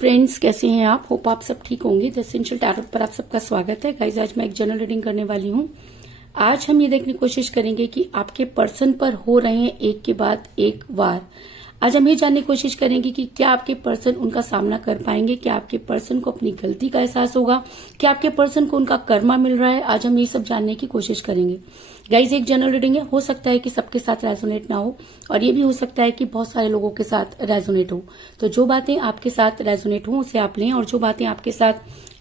Friends, कैसे हैं आप? होप आप सब ठीक होंगे। द एसेंशियल टैरोट पर आप सबका स्वागत है। गाइज, आज मैं एक जनरल रीडिंग करने वाली हूँ। आज हम ये देखने की कोशिश करेंगे कि आपके पर्सन पर हो रहे हैं एक के बाद एक वार। आज हम ये जानने की कोशिश करेंगे कि क्या आपके पर्सन उनका सामना कर पाएंगे, क्या आपके पर्सन को अपनी गलती का एहसास होगा, क्या आपके पर्सन को उनका कर्मा मिल रहा है। आज हम ये सब जानने की कोशिश करेंगे। गाइज, एक जनरल रीडिंग है, हो सकता है कि सबके साथ रेजोनेट ना हो और ये भी हो सकता है कि बहुत सारे लोगों के साथ रेजोनेट हो। तो जो बातें आपके साथ रेजोनेट हो उसे आप लें और जो बातें आपके साथ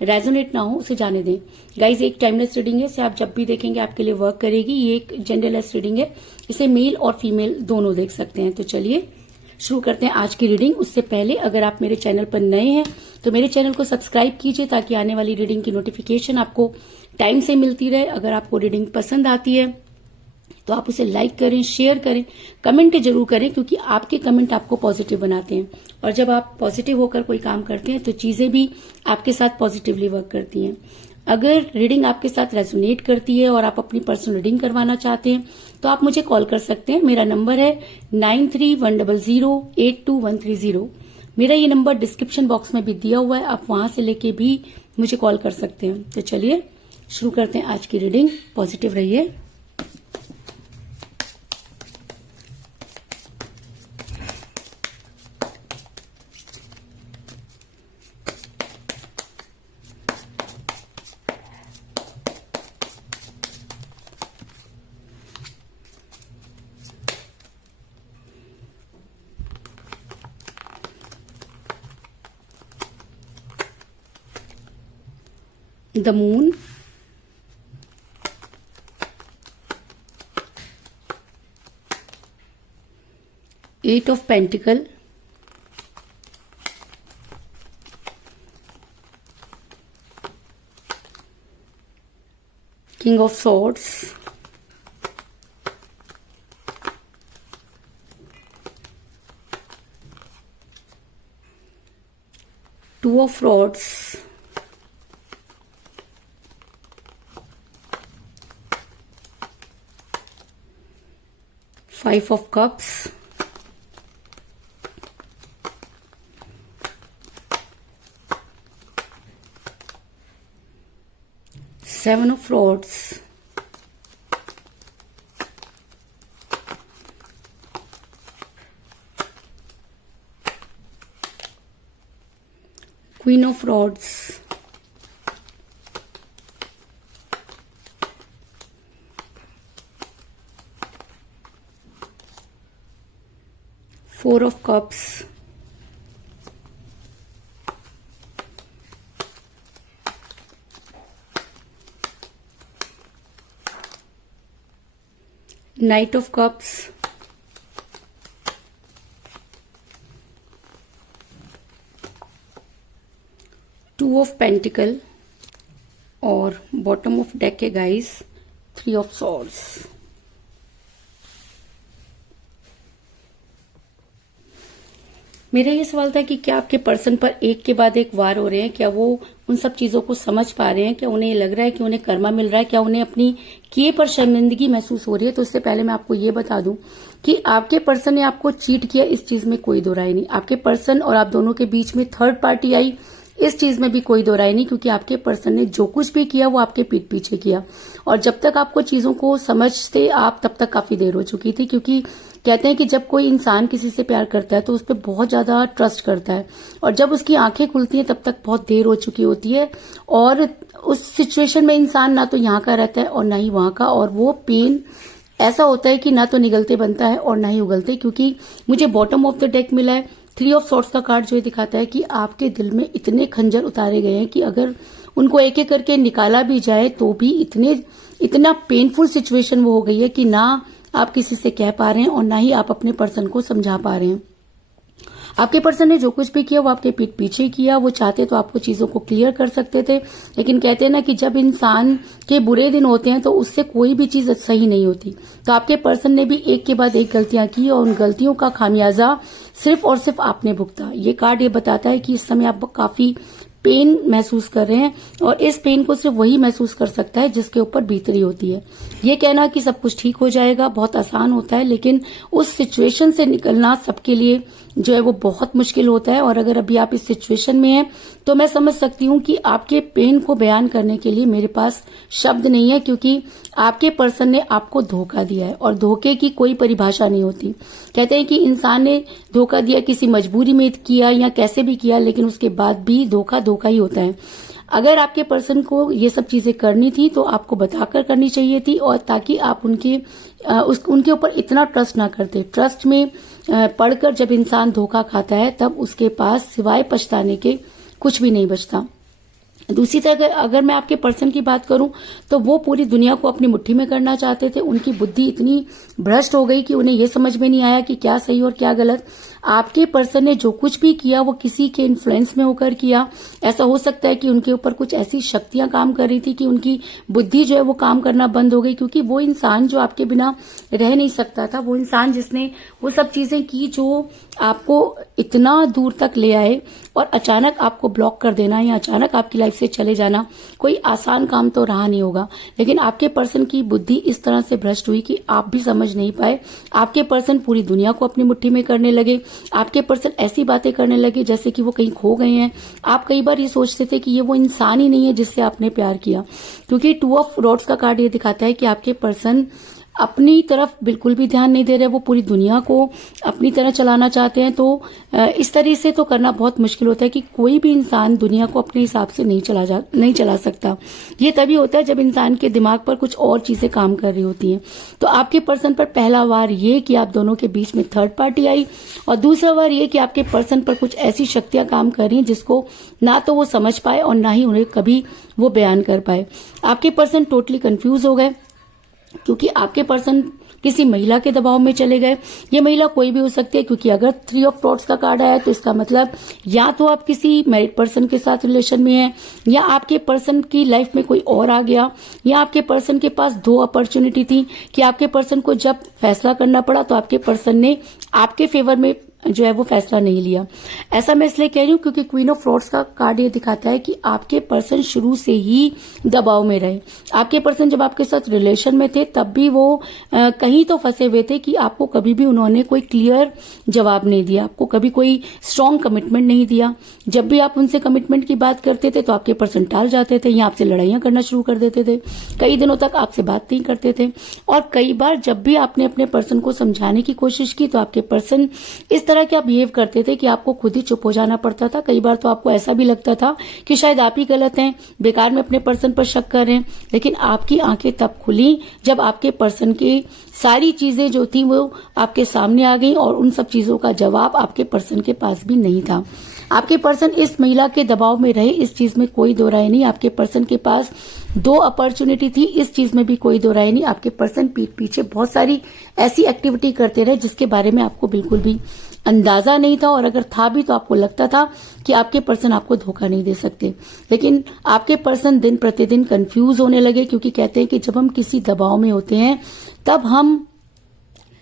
रेजोनेट ना हो उसे जाने दें। गाइज, एक टाइमलेस रीडिंग है, इसे आप जब भी देखेंगे आपके लिए वर्क करेगी। ये एक जेंडरलेस रीडिंग है, इसे मेल और फीमेल दोनों देख सकते हैं। तो चलिए शुरू करते हैं आज की रीडिंग। उससे पहले अगर आप मेरे चैनल पर नए हैं तो मेरे चैनल को सब्सक्राइब कीजिए ताकि आने वाली रीडिंग की नोटिफिकेशन आपको टाइम से मिलती रहे। अगर आपको रीडिंग पसंद आती है तो आप उसे लाइक करें, शेयर करें, कमेंट जरूर करें, क्योंकि आपके कमेंट आपको पॉजिटिव बनाते हैं और जब आप पॉजिटिव होकर कोई काम करते हैं तो चीजें भी आपके साथ पॉजिटिवली वर्क करती हैं। अगर रीडिंग आपके साथ रेजोनेट करती है और आप अपनी पर्सनल रीडिंग करवाना चाहते हैं तो आप मुझे कॉल कर सकते हैं। मेरा नंबर है 9310082130। मेरा ये नंबर डिस्क्रिप्शन बॉक्स में भी दिया हुआ है, आप वहां से लेके भी मुझे कॉल कर सकते हैं। तो चलिए शुरू करते हैं आज की रीडिंग। पॉजिटिव रहिए। The Moon, Eight of Pentacles, King of Swords, Two of Rods, Five of Cups, Seven of Rods, Queen of Rods, Four of Cups, Knight of Cups, Two of Pentacles और bottom of deck है guys Three of Swords। मेरा ये सवाल था कि क्या आपके person पर एक के बाद एक वार हो रहे हैं, क्या वो उन सब चीजों को समझ पा रहे हैं, क्या उन्हें लग रहा है कि उन्हें कर्मा मिल रहा है, क्या उन्हें अपनी किए पर शर्मिंदगी महसूस हो रही है। तो इससे पहले मैं आपको ये बता दूं कि आपके पर्सन ने आपको चीट किया, इस चीज में कोई दो राय नहीं। आपके पर्सन और आप दोनों के बीच में थर्ड पार्टी आई, इस चीज में भी कोई दो राय नहीं, क्योंकि आपके पर्सन ने जो कुछ भी किया वो आपके पीठ पीछे किया और जब तक आपको चीजों को समझते आप तब तक काफी देर हो चुकी थी। क्योंकि कहते हैं कि जब कोई इंसान किसी से प्यार करता है तो उस पर बहुत ज्यादा ट्रस्ट करता है और जब उसकी आंखें खुलती हैं तब तक बहुत देर हो चुकी होती है और उस सिचुएशन में इंसान ना तो यहाँ का रहता है और ना ही वहां का, और वो पेन ऐसा होता है कि ना तो निगलते बनता है और ना ही उगलते। क्योंकि मुझे बॉटम ऑफ द डेक मिला है थ्री ऑफ सॉर्ड्स का कार्ड, जो ये दिखाता है कि आपके दिल में इतने खंजर उतारे गए हैं कि अगर उनको एक एक करके निकाला भी जाए तो भी इतना पेनफुल सिचुएशन वो हो गई है कि ना आप किसी से कह पा रहे हैं और ना ही आप अपने पर्सन को समझा पा रहे हैं। आपके पर्सन ने जो कुछ भी किया वो आपके पीठ पीछे किया। वो चाहते तो आपको चीजों को क्लियर कर सकते थे, लेकिन कहते हैं ना कि जब इंसान के बुरे दिन होते हैं तो उससे कोई भी चीज सही नहीं होती। तो आपके पर्सन ने भी एक के बाद एक गलतियां की और उन गलतियों का खामियाजा सिर्फ और सिर्फ आपने भुगता। ये कार्ड ये बताता है कि इस समय आप काफी पेन महसूस कर रहे हैं, और इस पेन को सिर्फ वही महसूस कर सकता है जिसके ऊपर बीतरी होती है। ये कहना कि सब कुछ ठीक हो जाएगा बहुत आसान होता है, लेकिन उस सिचुएशन से निकलना सबके लिए जो है वो बहुत मुश्किल होता है। और अगर अभी आप इस सिचुएशन में हैं तो मैं समझ सकती हूँ कि आपके पेन को बयान करने के लिए मेरे पास शब्द नहीं है, क्योंकि आपके पर्सन ने आपको धोखा दिया है, और धोखे की कोई परिभाषा नहीं होती। कहते हैं कि इंसान ने धोखा दिया, किसी मजबूरी में किया या कैसे भी किया, लेकिन उसके बाद भी धोखा धोखा ही होता है। अगर आपके पर्सन को ये सब चीजें करनी थी तो आपको बताकर करनी चाहिए थी, और ताकि आप उनके ऊपर इतना ट्रस्ट ना करते। ट्रस्ट में पढ़कर जब इंसान धोखा खाता है तब उसके पास सिवाय पछताने के कुछ भी नहीं बचता। दूसरी तरह अगर मैं आपके पर्सन की बात करूं तो वो पूरी दुनिया को अपनी मुट्ठी में करना चाहते थे। उनकी बुद्धि इतनी भ्रष्ट हो गई कि उन्हें ये समझ में नहीं आया कि क्या सही और क्या गलत। आपके पर्सन ने जो कुछ भी किया वो किसी के इन्फ्लुएंस में होकर किया। ऐसा हो सकता है कि उनके ऊपर कुछ ऐसी शक्तियां काम कर रही थी कि उनकी बुद्धि जो है वो काम करना बंद हो गई, क्योंकि वो इंसान जो आपके बिना रह नहीं सकता था, वो इंसान जिसने वो सब चीजें की जो आपको इतना दूर तक ले आए, और अचानक आपको ब्लॉक कर देना या अचानक आपकी लाइफ से चले जाना कोई आसान काम तो रहा नहीं होगा। लेकिन आपके पर्सन की बुद्धि इस तरह से भ्रष्ट हुई कि आप भी समझ नहीं पाए। आपके पर्सन पूरी दुनिया को अपनी मुट्ठी में करने लगे। आपके पर्सन ऐसी बातें करने लगे जैसे कि वो कहीं खो गए हैं। आप कई बार ये सोचते थे कि ये वो इंसान ही नहीं है जिससे आपने प्यार किया, क्योंकि 2 ऑफ रॉड्स का कार्ड ये दिखाता है कि आपके पर्सन अपनी तरफ बिल्कुल भी ध्यान नहीं दे रहे, वो पूरी दुनिया को अपनी तरह चलाना चाहते हैं। तो इस तरह से तो करना बहुत मुश्किल होता है कि कोई भी इंसान दुनिया को अपने हिसाब से नहीं चला सकता। ये तभी होता है जब इंसान के दिमाग पर कुछ और चीजें काम कर रही होती हैं। तो आपके पर्सन पर पहला वार ये कि आप दोनों के बीच में थर्ड पार्टी आई, और दूसरा वार ये कि आपके पर्सन पर कुछ ऐसी शक्तियां काम कर रही हैं जिसको ना तो वो समझ पाए और ना ही उन्हें कभी वो बयान कर पाए। आपके पर्सन टोटली कंफ्यूज हो गए, क्योंकि आपके पर्सन किसी महिला के दबाव में चले गए। ये महिला कोई भी हो सकती है, क्योंकि अगर 3 ऑफ रॉड्स का कार्ड आया तो इसका मतलब या तो आप किसी मैरिड पर्सन के साथ रिलेशन में हैं, या आपके पर्सन की लाइफ में कोई और आ गया, या आपके पर्सन के पास 2 अपॉर्चुनिटी थी कि आपके पर्सन को जब फैसला करना पड़ा तो आपके पर्सन ने आपके फेवर में जो है वो फैसला नहीं लिया। ऐसा मैं इसलिए कह रही हूँ क्योंकि क्वीन ऑफ रॉड्स का कार्ड ये दिखाता है कि आपके पर्सन शुरू से ही दबाव में रहे। आपके पर्सन जब आपके साथ रिलेशन में थे तब भी वो कहीं तो फंसे हुए थे कि आपको कभी भी उन्होंने कोई क्लियर जवाब नहीं दिया, आपको कभी कोई स्ट्रांग कमिटमेंट नहीं दिया। जब भी आप उनसे कमिटमेंट की बात करते थे तो आपके पर्सन टाल जाते थे या आपसे लड़ाइयां करना शुरू कर देते थे। कई दिनों तक आपसे बात नहीं करते थे, और कई बार जब भी आपने अपने पर्सन को समझाने की कोशिश की तो आपके पर्सन इस तरह क्या बिहेव करते थे कि आपको खुद ही चुप हो जाना पड़ता था। कई बार तो आपको ऐसा भी लगता था कि शायद आप ही गलत हैं, बेकार में अपने पर्सन पर शक कर रहे हैं। लेकिन आपकी आंखें तब खुली जब आपके पर्सन की सारी चीजें जो थी वो आपके सामने आ गई, और उन सब चीजों का जवाब आपके पर्सन के पास भी नहीं था। आपके पर्सन इस महिला के दबाव में रहे, इस चीज में कोई दो राय नहीं। आपके पर्सन के पास 2 अपॉर्चुनिटी थी, इस चीज में भी कोई दो राय नहीं। आपके पर्सन पीठ पीछे बहुत सारी ऐसी एक्टिविटी करते रहे जिसके बारे में आपको बिल्कुल भी अंदाजा नहीं था, और अगर था भी तो आपको लगता था कि आपके पर्सन आपको धोखा नहीं दे सकते। लेकिन आपके पर्सन दिन प्रतिदिन कंफ्यूज होने लगे, क्योंकि कहते हैं कि जब हम किसी दबाव में होते हैं तब हम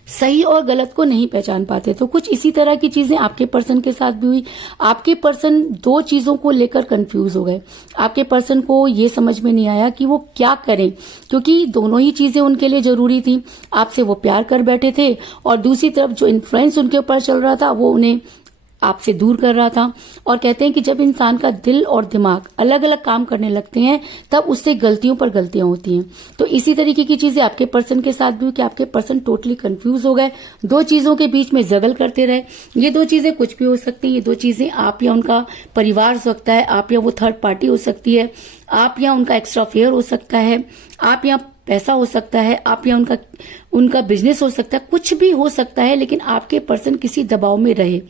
सही और गलत को नहीं पहचान पाते। तो कुछ इसी तरह की चीजें आपके पर्सन के साथ भी हुई। आपके पर्सन 2 चीजों को लेकर कंफ्यूज हो गए। आपके पर्सन को ये समझ में नहीं आया कि वो क्या करें, क्योंकि दोनों ही चीजें उनके लिए जरूरी थी। आपसे वो प्यार कर बैठे थे, और दूसरी तरफ जो इन्फ्लुएंस उनके ऊपर चल रहा था वो उन्हें आपसे दूर कर रहा था। और कहते हैं कि जब इंसान का दिल और दिमाग अलग अलग काम करने लगते हैं तब उससे गलतियों पर गलतियां होती हैं। तो इसी तरीके की चीजें आपके पर्सन के साथ भी हुई कि आपके पर्सन टोटली कंफ्यूज हो गए, 2 चीजों के बीच में जगल करते रहे। ये 2 चीजें कुछ भी हो सकती है। ये 2 चीजें आप या उनका परिवार हो सकता है, आप या वो थर्ड पार्टी हो सकती है, आप या उनका एक्स्ट्रा फेयर हो सकता है, आप या पैसा हो सकता है, आप या उनका बिजनेस हो सकता है, कुछ भी हो सकता है। लेकिन आपके पर्सन किसी दबाव में रहे।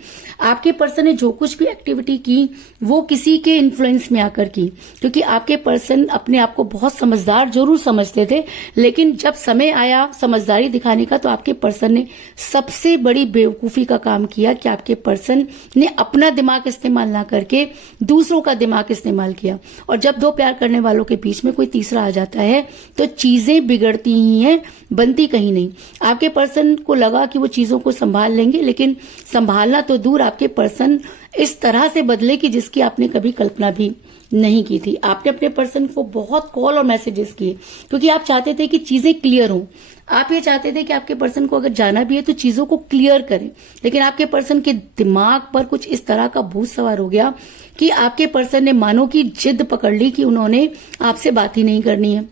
आपके पर्सन ने जो कुछ भी एक्टिविटी की वो किसी के इन्फ्लुएंस में आकर की, क्योंकि आपके पर्सन अपने आप को बहुत समझदार जरूर समझते थे, लेकिन जब समय आया समझदारी दिखाने का तो आपके पर्सन ने सबसे बड़ी बेवकूफी का काम किया कि आपके पर्सन ने अपना दिमाग इस्तेमाल ना करके दूसरों का दिमाग इस्तेमाल किया। और जब 2 प्यार करने वालों के बीच में कोई तीसरा आ जाता है तो चीजें बिगड़ती ही हैं, बनती कहीं नहीं। आपके पर्सन को लगा कि वो चीजों को संभाल लेंगे, लेकिन संभालना तो दूर, आपके पर्सन इस तरह से बदले कि जिसकी आपने कभी कल्पना भी नहीं की थी। आपने अपने पर्सन को बहुत कॉल और मैसेजेस किए क्योंकि आप चाहते थे कि चीजें क्लियर हों। आप ये चाहते थे कि आपके पर्सन को अगर जाना भी है तो चीजों को क्लियर करें, लेकिन आपके पर्सन के दिमाग पर कुछ इस तरह का भूत सवार हो गया कि आपके पर्सन ने मानो कि जिद पकड़ ली कि उन्होंने आपसे बात ही नहीं करनी है।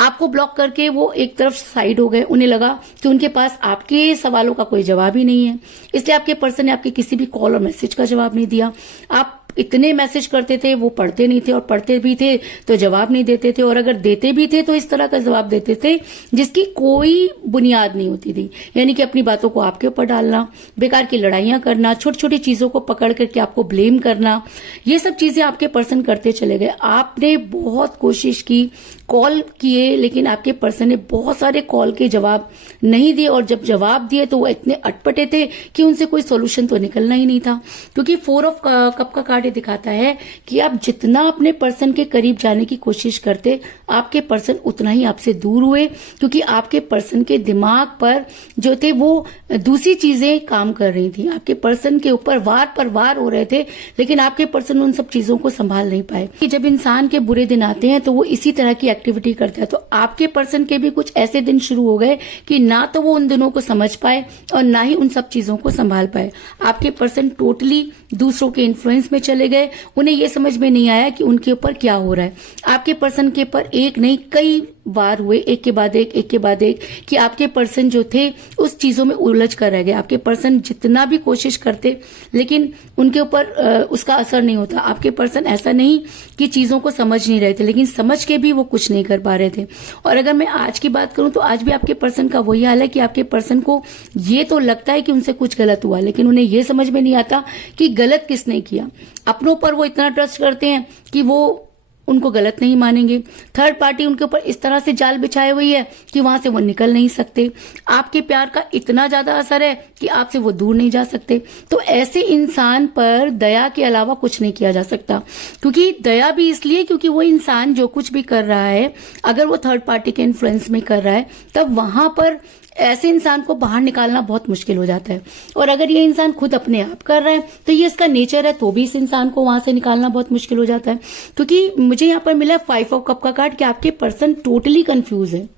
आपको ब्लॉक करके वो एक तरफ साइड हो गए। उन्हें लगा कि उनके पास आपके सवालों का कोई जवाब ही नहीं है, इसलिए आपके पर्सन ने आपके किसी भी कॉल और मैसेज का जवाब नहीं दिया। आप इतने मैसेज करते थे, वो पढ़ते नहीं थे, और पढ़ते भी थे तो जवाब नहीं देते थे, और अगर देते भी थे तो इस तरह का जवाब देते थे जिसकी कोई बुनियाद नहीं होती थी। यानी कि अपनी बातों को आपके ऊपर डालना, बेकार की लड़ाइयां करना, छोटी छोटी चीजों को पकड़ करके आपको ब्लेम करना, ये सब चीजें आपके पर्सन करते चले गए। आपने बहुत कोशिश की, कॉल किए, लेकिन आपके पर्सन ने बहुत सारे कॉल के जवाब नहीं दिए, और जब जवाब दिए तो वो इतने अटपटे थे कि उनसे कोई सोल्यूशन तो निकलना ही नहीं था। क्योंकि 4 ऑफ कप का कार्ड दिखाता है कि आप जितना अपने पर्सन के करीब जाने की कोशिश करते, आपके पर्सन उतना ही आपसे दूर हुए, क्योंकि आपके पर्सन के दिमाग पर जो थे वो दूसरी चीजें काम कर रही थी। आपके पर्सन के ऊपर वार पर वार हो रहे थे, लेकिन आपके पर्सन उन सब चीजों को संभाल नहीं पाए। कि जब इंसान के बुरे दिन आते हैं तो वो इसी तरह की एक्टिविटी करता है। तो आपके पर्सन के भी कुछ ऐसे दिन शुरू हो गए कि ना तो वो उन दिनों को समझ पाए और ना ही उन सब चीजों को संभाल पाए। आपके पर्सन टोटली दूसरों के इन्फ्लुएंस में चले गए। उन्हें ये समझ में नहीं आया कि उनके ऊपर क्या हो रहा है। आपके पर्सन के ऊपर एक नहीं कई बार हुए, एक के बाद एक कि आपके पर्सन जो थे उस चीजों में उलझ कर रह गए। आपके पर्सन जितना भी कोशिश करते, लेकिन उनके ऊपर उसका असर नहीं होता। आपके पर्सन ऐसा नहीं कि चीजों को समझ नहीं रहे थे, लेकिन समझ के भी वो कुछ नहीं कर पा रहे थे। और अगर मैं आज की बात करूं तो आज भी आपके पर्सन का वही हाल है कि आपके पर्सन को ये तो लगता है कि उनसे कुछ गलत हुआ, लेकिन उन्हें ये समझ में नहीं आता कि गलत किसने किया। अपनों पर वो इतना ट्रस्ट करते हैं कि वो उनको गलत नहीं मानेंगे। थर्ड पार्टी उनके ऊपर इस तरह से जाल बिछाई हुई है कि वहां से वो निकल नहीं सकते। आपके प्यार का इतना ज्यादा असर है कि आपसे वो दूर नहीं जा सकते। तो ऐसे इंसान पर दया के अलावा कुछ नहीं किया जा सकता, क्योंकि दया भी इसलिए क्योंकि वो इंसान जो कुछ भी कर रहा है, अगर वो थर्ड पार्टी के इन्फ्लुएंस में कर रहा है, तब वहां पर ऐसे इंसान को बाहर निकालना बहुत मुश्किल हो जाता है। और अगर ये इंसान खुद अपने आप कर रहा है तो ये इसका नेचर है, तो भी इस इंसान को वहां से निकालना बहुत मुश्किल हो जाता है। क्योंकि मुझे यहाँ पर मिला 5 ऑफ कप का कार्ड कि आपके पर्सन टोटली कंफ्यूज है।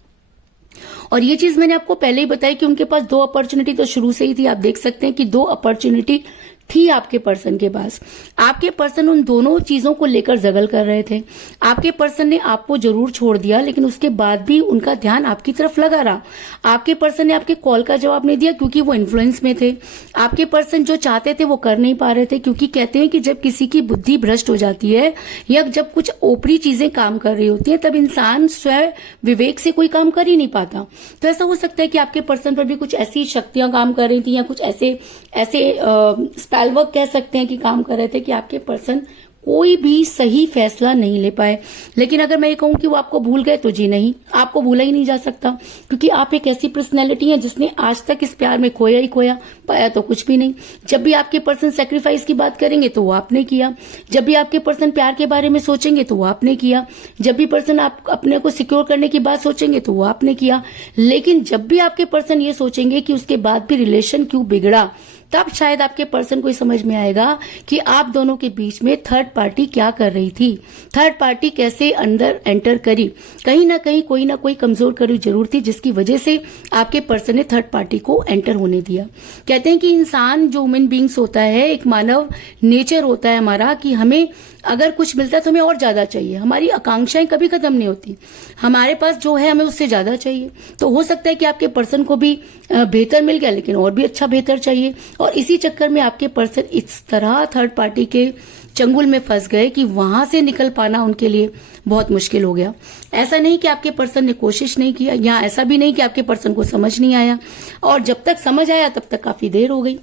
और ये चीज मैंने आपको पहले ही बताई कि उनके पास 2 अपॉर्चुनिटी तो शुरू से ही थी। आप देख सकते हैं कि 2 अपॉर्चुनिटी थी आपके पर्सन के पास। आपके पर्सन उन दोनों चीजों को लेकर जगल कर रहे थे। आपके पर्सन ने आपको जरूर छोड़ दिया, लेकिन उसके बाद भी उनका ध्यान आपकी तरफ लगा रहा। आपके पर्सन ने आपके कॉल का जवाब नहीं दिया क्योंकि वो इन्फ्लुएंस में थे। आपके पर्सन जो चाहते थे वो कर नहीं पा रहे थे, क्योंकि कहते हैं कि जब किसी की बुद्धि भ्रष्ट हो जाती है या जब कुछ ओपरी चीजें काम कर रही होती हैं, तब इंसान स्वयं विवेक से कोई काम कर ही नहीं पाता। तो ऐसा हो सकता है कि आपके पर्सन पर भी कुछ ऐसी शक्तियां काम कर रही थी या कुछ ऐसे स्पेल वर्क कह सकते हैं कि काम कर रहे थे कि आपके पर्सन कोई भी सही फैसला नहीं ले पाए। लेकिन अगर मैं ये कहूं कि वो आपको भूल गए तो जी नहीं, आपको भूला ही नहीं जा सकता, क्योंकि आप एक ऐसी पर्सनैलिटी है जिसने आज तक इस प्यार में खोया ही खोया, पाया तो कुछ भी नहीं। जब भी आपके पर्सन सेक्रीफाइस की बात करेंगे तो वो आपने किया, जब भी आपके पर्सन प्यार के बारे में सोचेंगे तो वो आपने किया, जब भी पर्सन आप अपने को सिक्योर करने की बात सोचेंगे तो वो आपने किया। लेकिन जब भी आपके पर्सन ये सोचेंगे कि उसके बाद भी रिलेशन क्यों बिगड़ा, तब शायद आपके पर्सन को समझ में आएगा कि आप दोनों के बीच में थर्ड पार्टी क्या कर रही थी, थर्ड पार्टी कैसे अंदर एंटर करी। कहीं ना कहीं कोई ना कोई कमजोर कड़ी जरूर थी जिसकी वजह से आपके पर्सन ने थर्ड पार्टी को एंटर होने दिया। कहते हैं कि इंसान जो ह्यूमन बींग्स होता है, एक मानव नेचर होता है हमारा कि हमें अगर कुछ मिलता है तो हमें और ज्यादा चाहिए। हमारी आकांक्षाएं कभी खत्म नहीं होती, हमारे पास जो है हमें उससे ज्यादा चाहिए। तो हो सकता है कि आपके पर्सन को भी बेहतर मिल गया, लेकिन और भी अच्छा बेहतर चाहिए, और इसी चक्कर में आपके पर्सन इस तरह थर्ड पार्टी के चंगुल में फंस गए कि वहां से निकल पाना उनके लिए बहुत मुश्किल हो गया। ऐसा नहीं कि आपके पर्सन ने कोशिश नहीं किया, या ऐसा भी नहीं कि आपके पर्सन को समझ नहीं आया, और जब तक समझ आया तब तक काफी देर हो गई।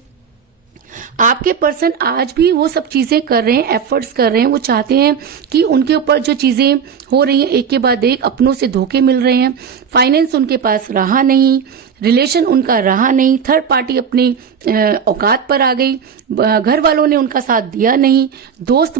आपके पर्सन आज भी वो सब चीजें कर रहे हैं, एफर्ट्स कर रहे हैं। वो चाहते हैं कि उनके ऊपर जो चीजें हो रही हैं एक के बाद एक, अपनों से धोखे मिल रहे हैं, फाइनेंस उनके पास रहा नहीं, रिलेशन उनका रहा नहीं, थर्ड पार्टी अपनी औकात पर आ गई, घर वालों ने उनका साथ दिया नहीं, दोस्त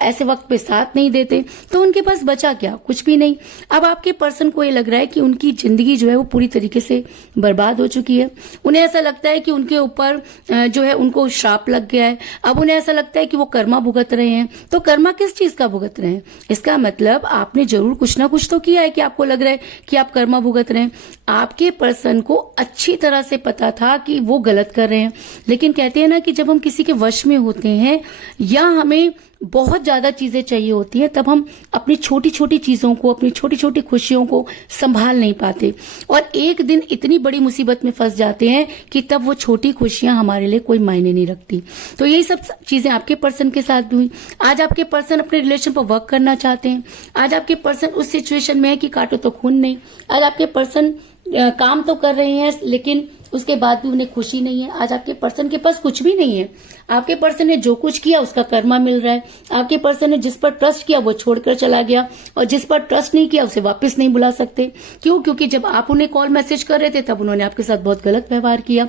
ऐसे वक्त पे साथ नहीं देते, तो उनके पास बचा क्या? कुछ भी नहीं। अब आपके पर्सन को ये लग रहा है कि उनकी जिंदगी जो है वो पूरी तरीके से बर्बाद हो चुकी है। उन्हें ऐसा लगता है कि उनके ऊपर जो है उनको श्राप लग गया है। अब उन्हें ऐसा लगता है कि वो कर्मा भुगत रहे हैं। तो कर्मा किस चीज का भुगत रहे हैं? इसका मतलब आपने जरूर कुछ ना कुछ तो किया है कि आपको लग रहा है कि आप कर्मा भुगत रहे हैं। आपके पर्सन को अच्छी तरह से पता था कि वो गलत कर रहे हैं, लेकिन कहते हैं ना कि जब हम किसी के वश में होते हैं या हमें बहुत ज्यादा चीजें चाहिए होती हैं, तब हम अपनी छोटी छोटी चीजों को, अपनी छोटी छोटी खुशियों को संभाल नहीं पाते और एक दिन इतनी बड़ी मुसीबत में फंस जाते हैं कि तब वो छोटी खुशियां हमारे लिए कोई मायने नहीं रखती। तो यही सब चीजें आपके पर्सन के साथ हुई। आज आपके पर्सन अपने रिलेशन पर वर्क करना चाहते हैं। आज आपके पर्सन उस सिचुएशन में है कि काटो तो खून नहीं। आज आपके पर्सन काम तो कर रहे हैं लेकिन उसके बाद भी उन्हें खुशी नहीं है। आज आपके पर्सन के पास कुछ भी नहीं है। आपके पर्सन ने जो कुछ किया उसका कर्मा मिल रहा है। आपके पर्सन ने जिस पर ट्रस्ट किया वो छोड़कर चला गया और जिस पर ट्रस्ट नहीं किया उसे वापस नहीं बुला सकते। क्यों? क्योंकि जब आप उन्हें कॉल मैसेज कर रहे थे तब उन्होंने आपके साथ बहुत गलत व्यवहार किया।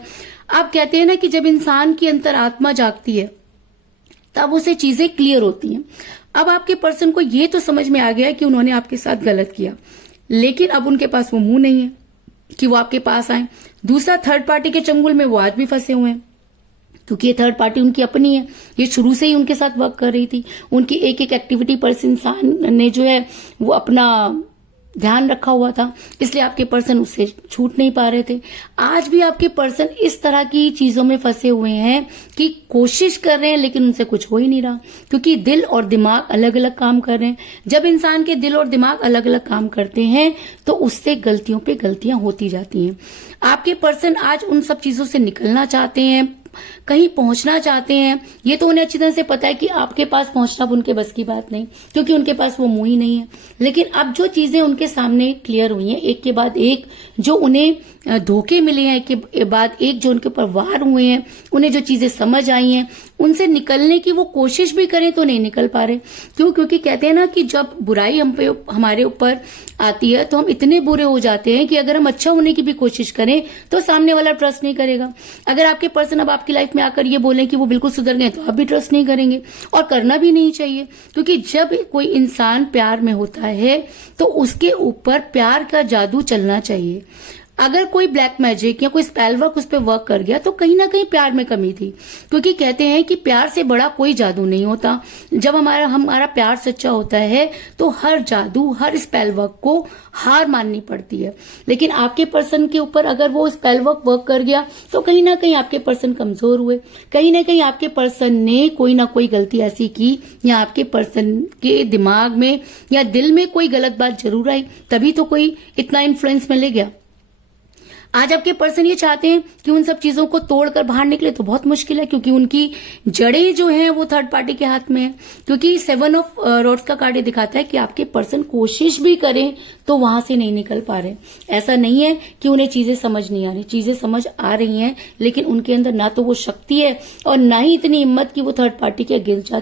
आप कहते हैं ना कि जब इंसान की अंतरात्मा जागती है तब उसे चीजें क्लियर होती हैं। अब आपके पर्सन को ये तो समझ में आ गया है कि उन्होंने आपके साथ गलत किया, लेकिन अब उनके पास वो मुंह नहीं है कि वो आपके पास आए। दूसरा, थर्ड पार्टी के चंगुल में वो आज भी फंसे हुए हैं, क्योंकि ये थर्ड पार्टी उनकी अपनी है। ये शुरू से ही उनके साथ वर्क कर रही थी। उनकी एक एक एक्टिविटी पर इंसान ने जो है वो अपना ध्यान रखा हुआ था, इसलिए आपके पर्सन उससे छूट नहीं पा रहे थे। आज भी आपके पर्सन इस तरह की चीजों में फंसे हुए हैं कि कोशिश कर रहे हैं लेकिन उनसे कुछ हो ही नहीं रहा, क्योंकि दिल और दिमाग अलग अलग काम कर रहे हैं। जब इंसान के दिल और दिमाग अलग अलग काम करते हैं तो उससे गलतियों पे गलतियां होती जाती हैं। आपके पर्सन आज उन सब चीजों से निकलना चाहते हैं, कहीं पहुंचना चाहते हैं। ये तो उन्हें अच्छी तरह से पता है कि आपके पास पहुंचना अब उनके बस की बात नहीं, क्योंकि उनके पास वो मुंह ही नहीं है। लेकिन अब जो चीजें उनके सामने क्लियर हुई हैं, एक के बाद एक जो उन्हें धोखे मिले हैं, एक के बाद एक जो उनके ऊपर वार हुए हैं, उन्हें जो चीजें समझ आई हैं, उनसे निकलने की वो कोशिश भी करें तो नहीं निकल पा रहे। क्यों? क्योंकि कहते हैं ना कि जब बुराई हमारे ऊपर आती है तो हम इतने बुरे हो जाते हैं कि अगर हम अच्छा होने की भी कोशिश करें तो सामने वाला ट्रस्ट नहीं करेगा। अगर आपके पर्सन अब आपकी लाइफ में आकर ये बोले कि वो बिल्कुल सुधर गए तो आप भी ट्रस्ट नहीं करेंगे, और करना भी नहीं चाहिए। क्योंकि जब कोई इंसान प्यार में होता है तो उसके ऊपर प्यार का जादू चलना चाहिए। अगर कोई ब्लैक मैजिक या कोई स्पेल वर्क उस पर वर्क कर गया तो कहीं ना कहीं प्यार में कमी थी, क्योंकि कहते हैं कि प्यार से बड़ा कोई जादू नहीं होता। जब हमारा प्यार सच्चा होता है तो हर जादू, हर स्पेल वर्क को हार माननी पड़ती है। लेकिन आपके पर्सन के ऊपर अगर वो स्पेल वर्क कर गया तो कहीं ना कहीं आपके पर्सन कमजोर हुए, कहीं ना कहीं आपके पर्सन ने कोई ना कोई गलती ऐसी की, या आपके पर्सन के दिमाग में या दिल में कोई गलत बात जरूर आई, तभी तो कोई इतना इन्फ्लुएंस में ले गया। आज आपके पर्सन ये चाहते हैं कि उन सब चीजों को तोड़कर बाहर निकले तो बहुत मुश्किल है, क्योंकि उनकी जड़ें जो हैं वो थर्ड पार्टी के हाथ में है। क्योंकि 7 ऑफ रोड्स का कार्ड दिखाता है कि आपके पर्सन कोशिश भी करें तो वहां से नहीं निकल पा रहे। ऐसा नहीं है कि उन्हें चीजें समझ नहीं आ रही, चीजें समझ आ रही हैं, लेकिन उनके अंदर ना तो वो शक्ति है और ना ही इतनी हिम्मत कि वो थर्ड पार्टी के अगेंस्ट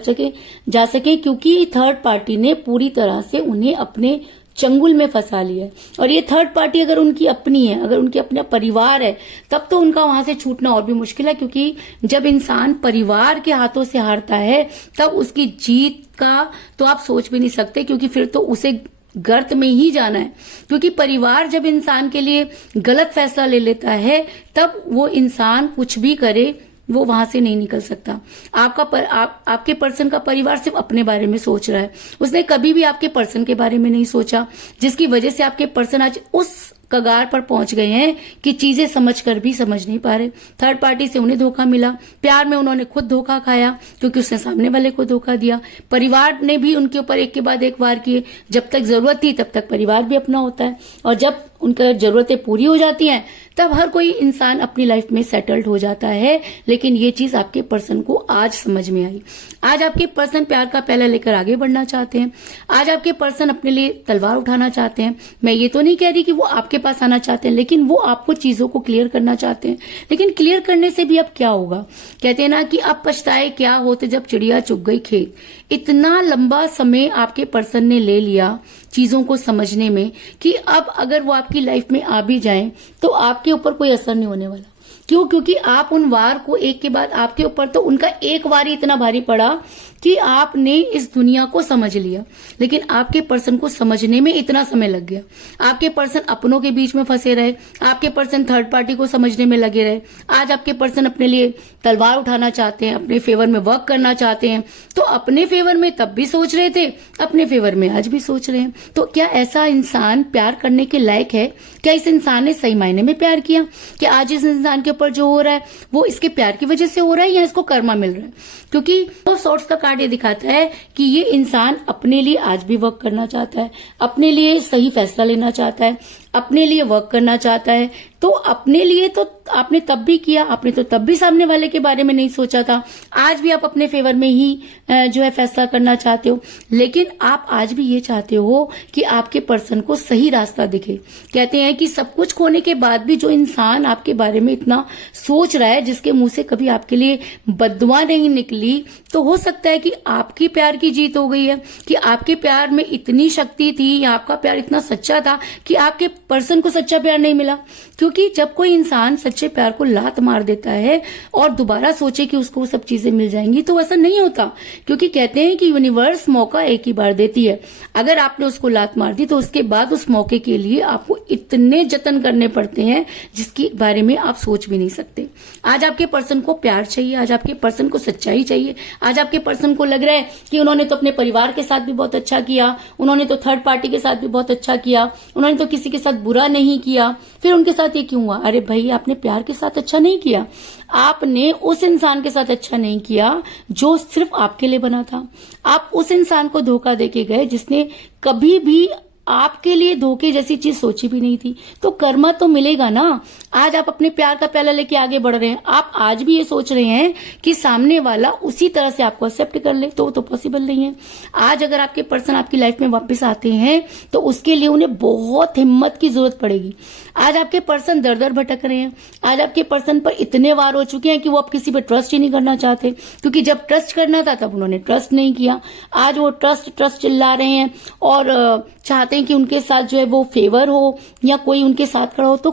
जा सके, क्योंकि थर्ड पार्टी ने पूरी तरह से उन्हें अपने चंगुल में फंसा लिया है। और ये थर्ड पार्टी अगर उनकी अपनी है, अगर उनके अपना परिवार है, तब तो उनका वहां से छूटना और भी मुश्किल है। क्योंकि जब इंसान परिवार के हाथों से हारता है तब उसकी जीत का तो आप सोच भी नहीं सकते, क्योंकि फिर तो उसे गर्त में ही जाना है। क्योंकि परिवार जब इंसान के लिए गलत फैसला ले लेता है तब वो इंसान कुछ भी करे वो वहां से नहीं निकल सकता। आपके पर्सन का परिवार सिर्फ अपने बारे में सोच रहा है, उसने कभी भी आपके पर्सन के बारे में नहीं सोचा, जिसकी वजह से आपके पर्सन आज उस कगार पर पहुंच गए हैं कि चीजें समझकर भी समझ नहीं पा रहे। थर्ड पार्टी से उन्हें धोखा मिला, प्यार में उन्होंने खुद धोखा खाया क्योंकि उसने सामने वाले को धोखा दिया। परिवार ने भी उनके ऊपर एक के बाद एक वार किए। जब तक जरूरत थी तब तक परिवार भी अपना होता है, और जब उनका जरूरतें पूरी हो जाती हैं तब हर कोई इंसान अपनी लाइफ में सेटल्ड हो जाता है। लेकिन ये चीज आपके पर्सन को आज समझ में आई। आज आपके पर्सन प्यार का पहला लेकर आगे बढ़ना चाहते हैं। आज आपके पर्सन अपने लिए तलवार उठाना चाहते हैं। मैं ये तो नहीं कह रही कि वो आपके पास आना चाहते हैं, लेकिन वो आपको चीजों को क्लियर करना चाहते हैं। लेकिन क्लियर करने से भी अब क्या होगा? कहते हैं ना कि अब पछताए क्या होते जब चिड़िया चुग गई खेत। इतना लंबा समय आपके पर्सन ने ले लिया चीजों को समझने में कि अब अगर वो आपकी लाइफ में आ भी जाएं तो आपके ऊपर कोई असर नहीं होने वाला। क्यों? क्योंकि आप उन वार को एक के बाद आपके ऊपर तो उनका एक वार ही इतना भारी पड़ा कि आपने इस दुनिया को समझ लिया, लेकिन आपके पर्सन को समझने में इतना समय लग गया। आपके पर्सन अपनों के बीच में फंसे रहे, आपके पर्सन थर्ड पार्टी को समझने में लगे रहे। आज आपके पर्सन अपने लिए तलवार उठाना चाहते हैं, अपने फेवर में वर्क करना चाहते हैं, तो अपने फेवर में तब भी सोच रहे थे, अपने फेवर में आज भी सोच रहे हैं। तो क्या ऐसा इंसान प्यार करने के लायक है? क्या इस इंसान ने सही मायने में प्यार किया? क्या आज इस इंसान के ऊपर जो हो रहा है वो इसके प्यार की वजह से हो रहा है या इसको कर्मा मिल रहा है? क्योंकि तो सोर्स का कार्ड ये दिखाता है कि ये इंसान अपने लिए आज भी वर्क करना चाहता है, अपने लिए सही फैसला लेना चाहता है, अपने लिए वर्क करना चाहता है। तो अपने लिए तो आपने तब भी किया, आपने तो तब भी सामने वाले के बारे में नहीं सोचा था। आज भी आप अपने फेवर में ही जो है फैसला करना चाहते हो, लेकिन आप आज भी ये चाहते हो कि आपके पर्सन को सही रास्ता दिखे। कहते हैं कि सब कुछ खोने के बाद भी जो इंसान आपके बारे में इतना सोच रहा है, जिसके मुंह से कभी आपके लिए बद्दुआ नहीं निकली, तो हो सकता है कि आपकी प्यार की जीत हो गई है, कि आपके प्यार में इतनी शक्ति थी या आपका प्यार इतना सच्चा था कि आपके पर्सन को सच्चा प्यार नहीं मिला। क्योंकि जब कोई इंसान सच्चे प्यार को लात मार देता है और दोबारा सोचे कि उसको सब चीजें मिल जाएंगी, तो ऐसा नहीं होता। क्योंकि कहते हैं कि यूनिवर्स मौका एक ही बार देती है। अगर आपने उसको लात मार दी तो उसके बाद उस मौके के लिए आपको इतने जतन करने पड़ते हैं जिसके बारे में आप सोच भी नहीं सकते। आज आपके पर्सन को प्यार चाहिए, आज आपके पर्सन को सच्चाई चाहिए, आज आपके पर्सन को लग रहा है कि उन्होंने तो अपने परिवार के साथ भी बहुत अच्छा किया, उन्होंने तो थर्ड पार्टी के साथ भी बहुत अच्छा किया, उन्होंने तो किसी के साथ बुरा नहीं किया, फिर उनके साथ ये क्यों हुआ? अरे भाई, आपने प्यार के साथ अच्छा नहीं किया, आपने उस इंसान के साथ अच्छा नहीं किया जो सिर्फ आपके लिए बना था। आप उस इंसान को धोखा देके गए जिसने कभी भी आपके लिए धोखे जैसी चीज सोची भी नहीं थी। तो कर्मा तो मिलेगा ना। आज आप अपने प्यार का पहला लेके आगे बढ़ रहे हैं, आप आज भी ये सोच रहे हैं कि सामने वाला उसी तरह से आपको एक्सेप्ट कर ले, तो वो तो पॉसिबल नहीं है। आज अगर आपके पर्सन आपकी लाइफ में वापस आते हैं तो उसके लिए उन्हें बहुत हिम्मत की जरूरत पड़ेगी। आज आपके पर्सन दर दर भटक रहे हैं, आज आपके पर्सन पर इतने वार हो चुके हैं कि वो अब किसी पर ट्रस्ट ही नहीं करना चाहते, क्योंकि जब ट्रस्ट करना था तब उन्होंने ट्रस्ट नहीं किया। आज वो ट्रस्ट चिल्ला रहे हैं और चाहते हैं कि उनके साथ जो है वो फेवर हो या कोई उनके साथ खड़ा हो। तो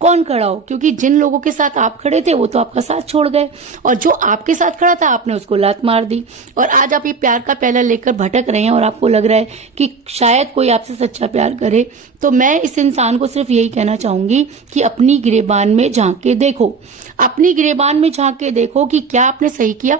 कौन खड़ा हो? क्योंकि जिन लोगों के साथ आप खड़े थे वो तो आपका साथ छोड़ गए, और जो आपके साथ खड़ा था आपने उसको लात मार दी। और आज आप ये प्यार का पहला लेकर भटक रहे हैं और आपको लग रहा है कि शायद कोई आपसे सच्चा प्यार करे। तो मैं इस इंसान को सिर्फ यही कहना चाहूंगी कि अपनी गिरेबान में झांक के देखो, अपनी गिरेबान में झांक के देखो कि क्या आपने सही किया।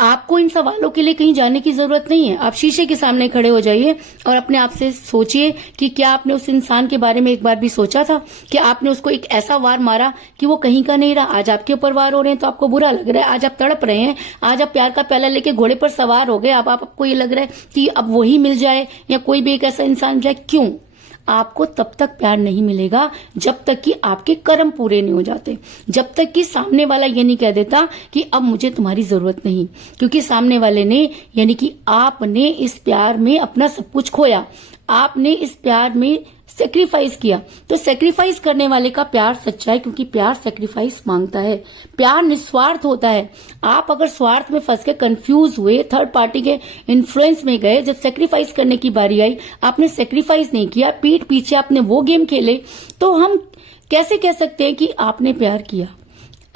आपको इन सवालों के लिए कहीं जाने की जरूरत नहीं है। आप शीशे के सामने खड़े हो जाइए और अपने आप से सोचिए कि क्या आपने उस इंसान के बारे में एक बार भी सोचा था कि आपने उसको एक ऐसा वार मारा कि वो कहीं का नहीं रहा। आज आपके ऊपर वार हो रहे हैं तो आपको बुरा लग रहा है, आज आप तड़प रहे हैं, आज आप प्यार का पहला लेके घोड़े पर सवार हो गए। अब आपको ये लग रहा है कि अब वही मिल जाए या कोई भी एक ऐसा इंसान जाए। क्यों? आपको तब तक प्यार नहीं मिलेगा जब तक कि आपके कर्म पूरे नहीं हो जाते, जब तक कि सामने वाला ये नहीं कह देता कि अब मुझे तुम्हारी जरूरत नहीं। क्योंकि सामने वाले ने यानी कि आपने इस प्यार में अपना सब कुछ खोया, आपने इस प्यार में सेक्रीफाइस किया। तो सेक्रीफाइस करने वाले का प्यार सच्चा है, क्योंकि प्यार सेक्रीफाइस मांगता है, प्यार निस्वार्थ होता है। आप अगर स्वार्थ में फंस के कंफ्यूज हुए, थर्ड पार्टी के इन्फ्लुएंस में गए, जब सेक्रीफाइस करने की बारी आई आपने सेक्रीफाइस नहीं किया, पीठ पीछे आपने वो गेम खेले, तो हम कैसे कह सकते हैं कि आपने प्यार किया?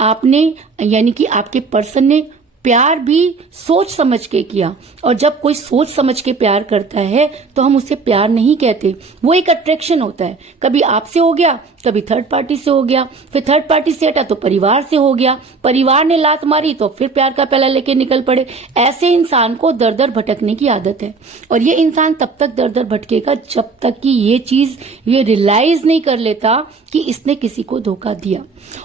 आपने यानी कि आपके पर्सन ने प्यार भी सोच समझ के किया। और जब कोई सोच समझ के प्यार करता है तो हम उसे प्यार नहीं कहते, वो एक अट्रैक्शन होता है। कभी आपसे हो गया, कभी थर्ड पार्टी से हो गया, फिर थर्ड पार्टी से हटा तो परिवार से हो गया, परिवार ने लात मारी तो फिर प्यार का पहला लेके निकल पड़े। ऐसे इंसान को दर दर भटकने की आदत है, और ये इंसान तब तक दर दर भटकेगा जब तक कि ये चीज ये रियलाइज नहीं कर लेता कि इसने किसी को धोखा दिया।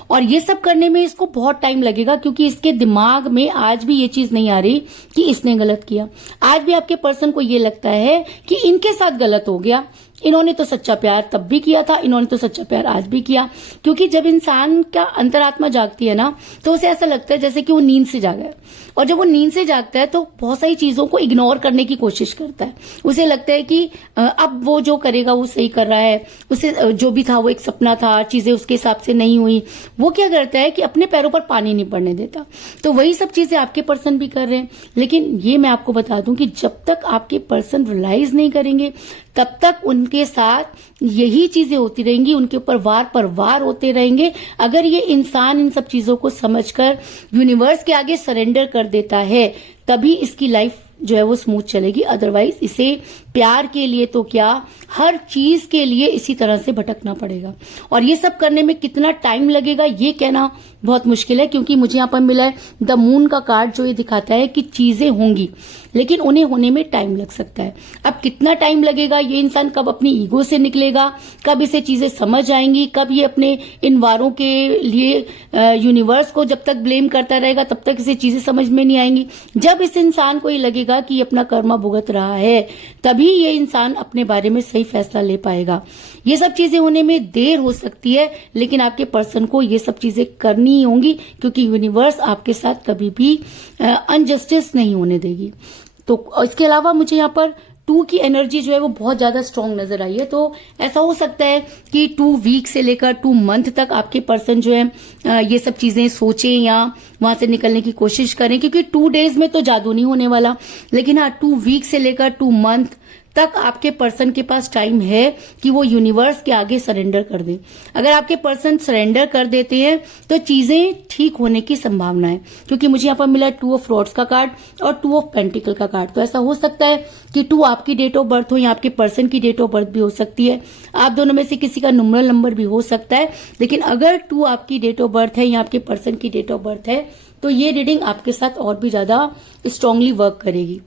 और ये सब करने में इसको बहुत टाइम लगेगा, क्योंकि इसके दिमाग में आज भी ये चीज नहीं आ रही कि इसने गलत किया। आज भी आपके पर्सन को ये लगता है कि इनके साथ गलत हो गया, इन्होंने तो सच्चा प्यार तब भी किया था, इन्होंने तो सच्चा प्यार आज भी किया। क्योंकि जब इंसान का अंतरात्मा जागती है ना, तो उसे ऐसा लगता है जैसे कि वो नींद से जागा है। और जब वो नींद से जागता है तो बहुत सारी चीजों को इग्नोर करने की कोशिश करता है। उसे लगता है कि अब वो जो करेगा वो सही कर रहा है, उसे जो भी था वो एक सपना था, चीजें उसके हिसाब से नहीं हुई। वो क्या करता है कि अपने पैरों पर पानी नहीं पड़ने देता। तो वही सब चीजें आपके पर्सन भी कर रहे हैं। लेकिन ये मैं आपको बता दूं कि जब तक आपके पर्सन रियलाइज नहीं करेंगे, तब तक उनके साथ यही चीजें होती रहेंगी, उनके ऊपर वार पर वार होते रहेंगे। अगर ये इंसान इन सब चीजों को समझकर यूनिवर्स के आगे सरेंडर कर देता है, तभी इसकी लाइफ जो है वो स्मूथ चलेगी। अदरवाइज इसे प्यार के लिए तो क्या, हर चीज के लिए इसी तरह से भटकना पड़ेगा। और ये सब करने में कितना टाइम लगेगा ये कहना बहुत मुश्किल है, क्योंकि मुझे यहाँ पर मिला है द मून का कार्ड, जो ये दिखाता है कि चीजें होंगी लेकिन उन्हें होने में टाइम लग सकता है। अब कितना टाइम लगेगा, ये इंसान कब अपनी ईगो से निकलेगा, कब इसे चीजें समझ आएंगी, कब ये अपने इन वारों के लिए यूनिवर्स को जब तक ब्लेम करता रहेगा तब तक इसे चीजें समझ में नहीं आएंगी। जब इस इंसान को ये लगेगा कि ये अपना कर्मा भुगत रहा है, तभी ये इंसान अपने बारे में सही फैसला ले पाएगा। ये सब चीजें होने में देर हो सकती है, लेकिन आपके पर्सन को ये सब चीजें करनी ही होंगी, क्योंकि यूनिवर्स आपके साथ कभी भी अनजस्टिस नहीं होने देगी। तो इसके अलावा मुझे यहाँ पर 2 की एनर्जी जो है वो बहुत ज्यादा स्ट्रांग नजर आई है। तो ऐसा हो सकता है कि 2 वीक से लेकर 2 मंथ तक आपके पर्सन जो है ये सब चीजें सोचें या वहां से निकलने की कोशिश करें, क्योंकि 2 डेज में तो जादू नहीं होने वाला। लेकिन हाँ, 2 वीक से लेकर 2 मंथ तक आपके पर्सन के पास टाइम है कि वो यूनिवर्स के आगे सरेंडर कर दे। अगर आपके पर्सन सरेंडर कर देते हैं तो चीजें ठीक होने की संभावना है, क्योंकि मुझे यहाँ पर मिला 2 ऑफ रॉड्स का कार्ड और 2 ऑफ पेंटिकल का कार्ड। तो ऐसा हो सकता है कि 2 आपकी डेट ऑफ बर्थ हो या आपके पर्सन की डेट ऑफ बर्थ भी हो सकती है। आप दोनों में से किसी का न्यूमरल नंबर भी हो सकता है। लेकिन अगर 2 आपकी डेट ऑफ बर्थ है या आपके पर्सन की डेट ऑफ बर्थ है, तो ये रीडिंग आपके साथ और भी ज्यादा स्ट्रांगली वर्क करेगी।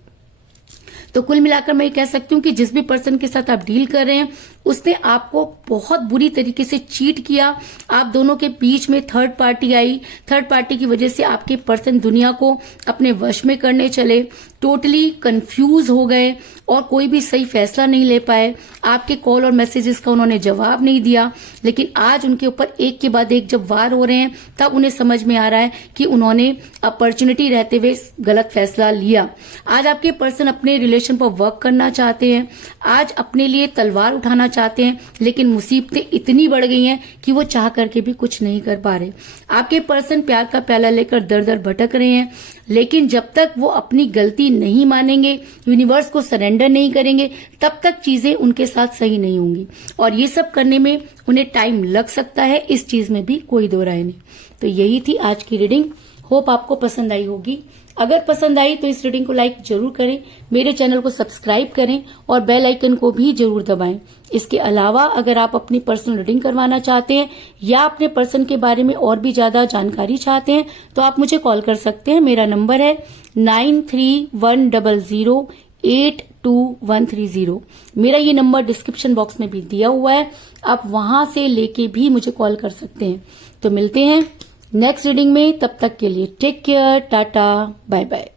तो कुल मिलाकर मैं ये कह सकती हूँ कि जिस भी पर्सन के साथ आप डील कर रहे हैं, उसने आपको बहुत बुरी तरीके से चीट किया। आप दोनों के बीच में थर्ड पार्टी आई, थर्ड पार्टी की वजह से आपके पर्सन दुनिया को अपने वश में करने चले, टोटली कंफ्यूज हो गए और कोई भी सही फैसला नहीं ले पाए। आपके कॉल और मैसेजेस का उन्होंने जवाब नहीं दिया। लेकिन आज उनके ऊपर एक के बाद एक जब वार हो रहे हैं, तब उन्हें समझ में आ रहा है कि उन्होंने अपॉर्चुनिटी रहते हुए गलत फैसला लिया। आज आपके पर्सन अपने रिलेशन पर वर्क करना चाहते हैं, आज अपने लिए तलवार उठाना चाहते हैं, लेकिन मुसीबतें इतनी बढ़ गई हैं कि वो चाह करके भी कुछ नहीं कर पा रहे। आपके पर्सन प्यार का प्याला लेकर दर दर भटक रहे हैं, लेकिन जब तक वो अपनी गलती नहीं मानेंगे, यूनिवर्स को सरेंडर नहीं करेंगे, तब तक चीजें उनके साथ सही नहीं होंगी। और ये सब करने में उन्हें टाइम लग सकता है, इस चीज में भी कोई दो राय नहीं। तो यही थी आज की रीडिंग। होप आपको पसंद आई होगी। अगर पसंद आई तो इस रीडिंग को लाइक जरूर करें, मेरे चैनल को सब्सक्राइब करें और बेल आइकन को भी जरूर दबाएं। इसके अलावा अगर आप अपनी पर्सनल रीडिंग करवाना चाहते हैं या अपने पर्सन के बारे में और भी ज्यादा जानकारी चाहते हैं, तो आप मुझे कॉल कर सकते हैं। मेरा नंबर है 9310082130। मेरा ये नंबर डिस्क्रिप्शन बॉक्स में भी दिया हुआ है, आप वहां से लेके भी मुझे कॉल कर सकते हैं। तो मिलते हैं नेक्स्ट रीडिंग में, तब तक के लिए take care, tata, bye bye.